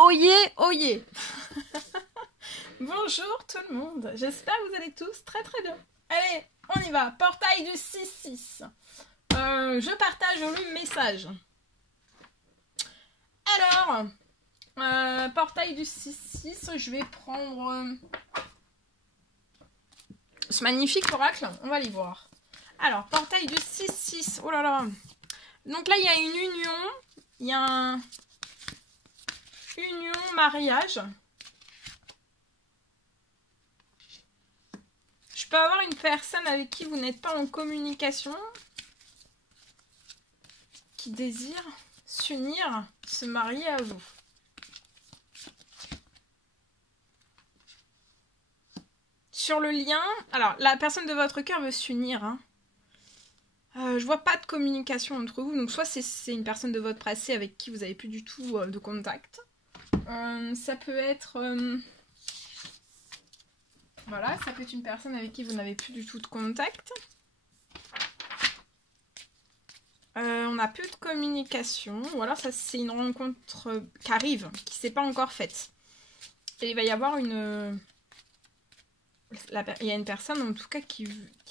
Oyez, oyez. Bonjour tout le monde, j'espère que vous allez tous très très bien. Allez, on y va, portail du 6-6. Je partage le message. Alors, portail du 6-6, je vais prendre ce magnifique oracle, on va aller voir. Alors, portail du 6-6, oh là là. Donc là, il y a une union, il y a un union, mariage. Je peux avoir une personne avec qui vous n'êtes pas en communication, qui désire s'unir, se marier à vous. Sur le lien, alors la personne de votre cœur veut s'unir. Hein. Je vois pas de communication entre vous, donc soit c'est une personne de votre passé avec qui vous n'avez plus du tout de contact. Ça peut être... voilà, ça peut être une personne avec qui vous n'avez plus du tout de contact. On n'a plus de communication, ou alors ça c'est une rencontre qui arrive, qui ne s'est pas encore faite. Et il va y avoir une... il y a une personne en tout cas qui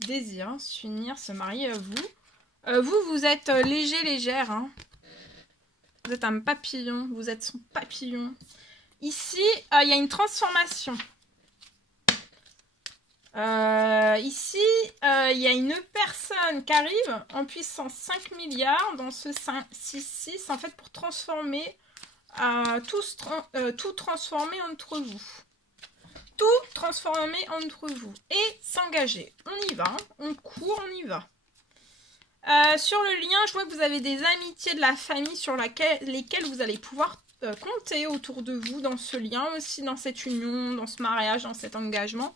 désire hein, s'unir, se marier à vous. Vous êtes léger, légère. Hein. Vous êtes un papillon, vous êtes son papillon. Ici, il y a une transformation. Ici, il y a une personne qui arrive en puissance 5 milliards dans ce 6-6 en fait pour transformer, tout transformer entre vous. Tout transformer entre vous et s'engager. On y va, hein. On court, on y va. Sur le lien, je vois que vous avez des amitiés de la famille sur lesquelles vous allez pouvoir compter autour de vous dans ce lien aussi, dans cette union, dans ce mariage, dans cet engagement.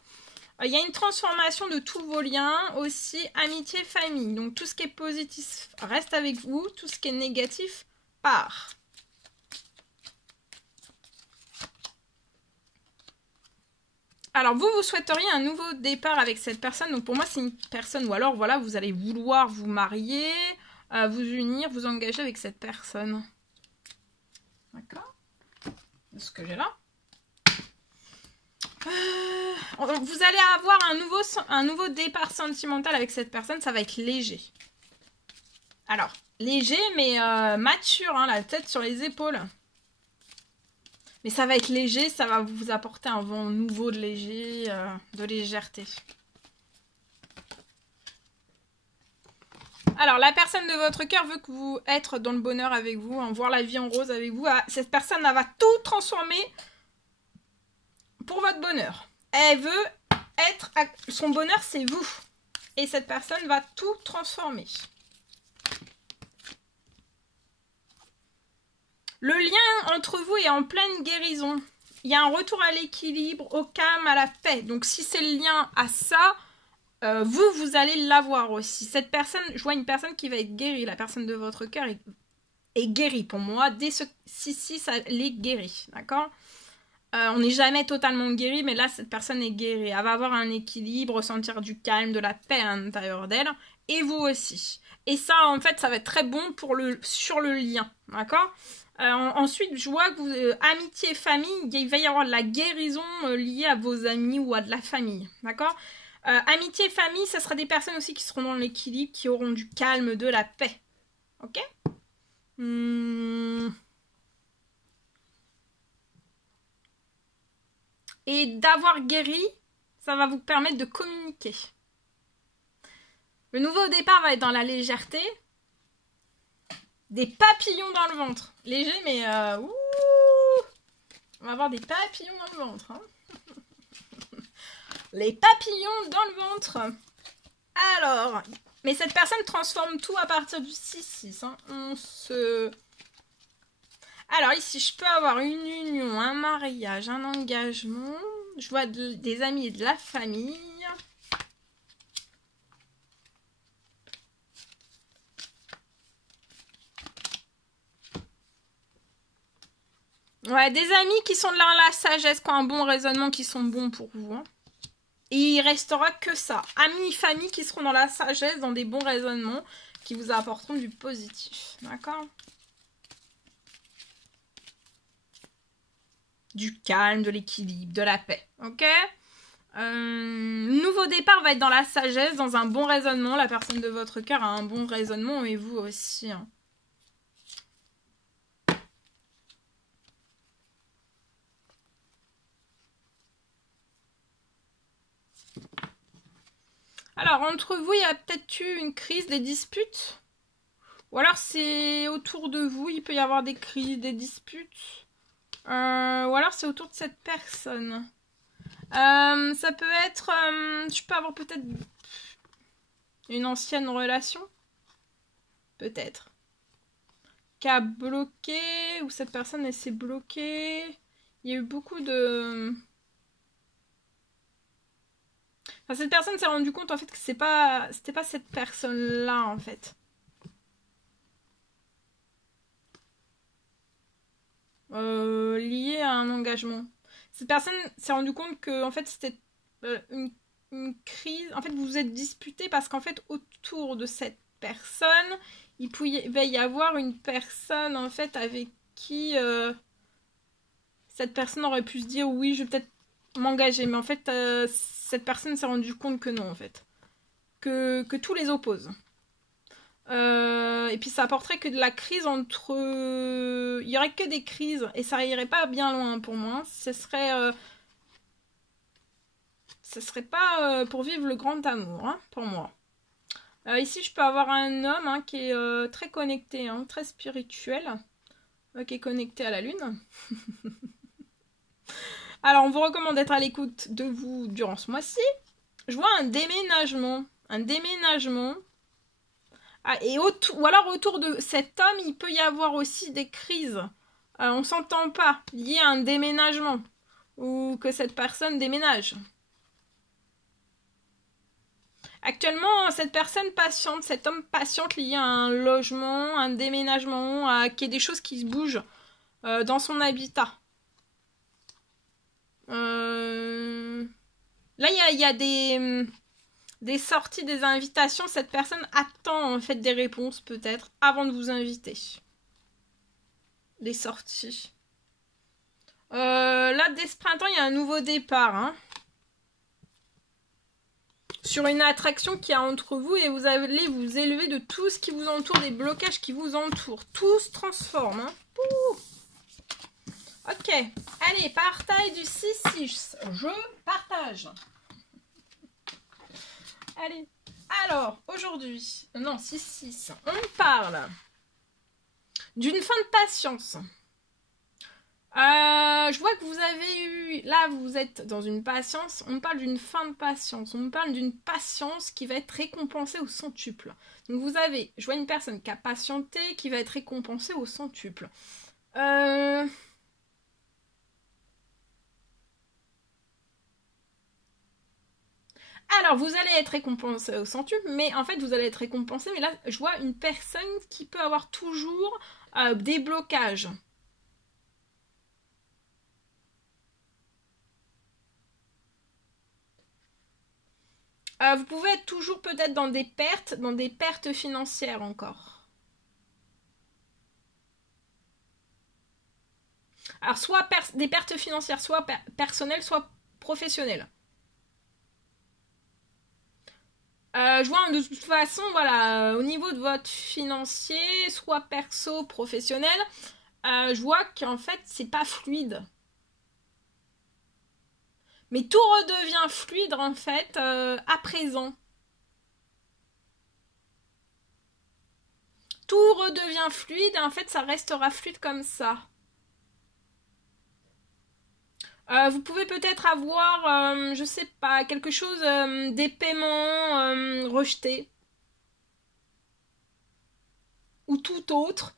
Il y a une transformation de tous vos liens, aussi amitié, famille. Donc tout ce qui est positif reste avec vous, tout ce qui est négatif part. Alors vous souhaiteriez un nouveau départ avec cette personne. Donc pour moi c'est une personne, ou alors voilà, vous allez vouloir vous marier, vous unir, vous engager avec cette personne. D'accord? Ce que j'ai là. Vous allez avoir un nouveau départ sentimental avec cette personne, ça va être léger. Alors, léger mais mature, hein, la tête sur les épaules. Mais ça va être léger, ça va vous apporter un vent nouveau de léger, de légèreté. Alors, la personne de votre cœur veut que vous être dans le bonheur avec vous, hein, voir la vie en rose avec vous. Cette personne va tout transformer pour votre bonheur. Elle veut être... Son bonheur, c'est vous. Et cette personne va tout transformer. Le lien entre vous est en pleine guérison. Il y a un retour à l'équilibre, au calme, à la paix. Donc si c'est le lien à ça, vous allez l'avoir aussi. Cette personne, je vois une personne qui va être guérie. La personne de votre cœur est guérie pour moi. Dès ce 6-6, elle est guérie. D'accord ? On n'est jamais totalement guéri, mais là, cette personne est guérie. Elle va avoir un équilibre, ressentir du calme, de la paix à l'intérieur d'elle. Et vous aussi. Et ça, en fait, ça va être très bon sur le lien. D'accord ? Ensuite, je vois que vous, amitié, famille, il va y avoir de la guérison liée à vos amis ou à de la famille. D'accord ? Amitié, famille, ça sera des personnes aussi qui seront dans l'équilibre, qui auront du calme, de la paix. Ok ? Et d'avoir guéri, ça va vous permettre de communiquer. Le nouveau départ va être dans la légèreté. Des papillons dans le ventre. Léger, mais... ouh, on va avoir des papillons dans le ventre. Hein. Les papillons dans le ventre. Alors, mais cette personne transforme tout à partir du 6-6. Hein. Alors ici, je peux avoir une union, un mariage, un engagement. Je vois des amis et de la famille. Ouais, des amis qui sont dans la sagesse, qui ont un bon raisonnement, qui sont bons pour vous. Hein. Et il restera que ça. Amis, famille qui seront dans la sagesse, dans des bons raisonnements, qui vous apporteront du positif. D'accord ? du calme, de l'équilibre, de la paix. Ok? Nouveau départ va être dans la sagesse, dans un bon raisonnement. La personne de votre cœur a un bon raisonnement et vous aussi. Hein. Alors, entre vous, il y a peut-être eu une crise, des disputes. Ou alors, c'est autour de vous, il peut y avoir des crises, des disputes. Ou alors, c'est autour de cette personne. Ça peut être... je peux avoir peut-être une ancienne relation. Peut-être. Qui a bloqué, ou cette personne, elle s'est bloquée. Il y a eu beaucoup de... Enfin, cette personne s'est rendue compte, en fait, que c'était pas cette personne-là, en fait. Lié à un engagement. Cette personne s'est rendue compte que en fait c'était une crise. En fait, vous vous êtes disputé parce qu'en fait autour de cette personne, il pouvait y avoir une personne en fait avec qui cette personne aurait pu se dire oui, je vais peut-être m'engager, mais en fait cette personne s'est rendue compte que non en fait, que tout les oppose. Et puis ça apporterait que de la crise entre... Il y aurait que des crises et ça irait pas bien loin pour moi. Ce serait pas pour vivre le grand amour, hein, pour moi. Ici, je peux avoir un homme hein, qui est très connecté, hein, très spirituel, qui est connecté à la lune. Alors, on vous recommande d'être à l'écoute de vous durant ce mois-ci. Je vois un déménagement. Un déménagement. Ah, ou alors autour de cet homme, il peut y avoir aussi des crises. On s'entend pas, liées à un déménagement. Ou que cette personne déménage. Actuellement, cette personne patiente, cet homme patiente lié à un logement, un déménagement, qu'il y ait des choses qui se bougent dans son habitat. Là, il y a des sorties, des invitations. Cette personne attend en fait des réponses peut-être avant de vous inviter. Des sorties. Là, dès ce printemps, il y a un nouveau départ. Hein, sur une attraction qu'il y a entre vous et vous allez vous élever de tout ce qui vous entoure, des blocages qui vous entourent. Tout se transforme. Hein. Ok. Allez, partage du 6-6. Je partage. Allez. Alors, aujourd'hui, non, 6-6. On parle d'une fin de patience. Je vois que vous avez eu... Là, vous êtes dans une patience. On parle d'une fin de patience. On parle d'une patience qui va être récompensée au centuple. Donc vous avez... Je vois une personne qui a patienté, qui va être récompensée au centuple. Alors, vous allez être récompensé au centuple, mais en fait, vous allez être récompensé. Mais là, je vois une personne qui peut avoir toujours des blocages. Vous pouvez être toujours peut-être dans des pertes financières encore. Alors, soit des pertes financières, soit personnelles, soit professionnelles. Je vois de toute façon, voilà, au niveau de votre financier, soit perso, professionnel, je vois qu'en fait, c'est pas fluide. Mais tout redevient fluide, en fait, à présent. Tout redevient fluide et en fait, ça restera fluide comme ça. Vous pouvez peut-être avoir, je sais pas, quelque chose, des paiements rejetés. Ou tout autre.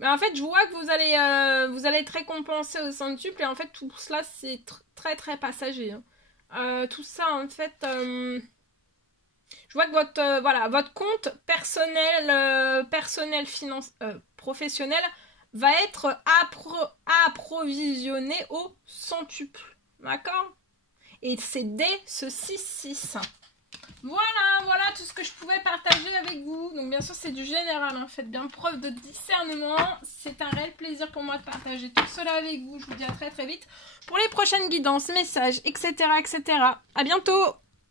Mais en fait, je vois que vous allez être récompensé au centuple et en fait, tout cela, c'est très très passager. Hein. Tout ça, en fait, je vois que votre compte personnel, professionnel va être approvisionné au centuple. D'accord? Et c'est dès ce 6-6. Voilà tout ce que je pouvais partager avec vous. Donc bien sûr c'est du général, hein. Faites bien preuve de discernement. C'est un réel plaisir pour moi de partager tout cela avec vous. Je vous dis à très très vite pour les prochaines guidances, messages, etc. etc. À bientôt.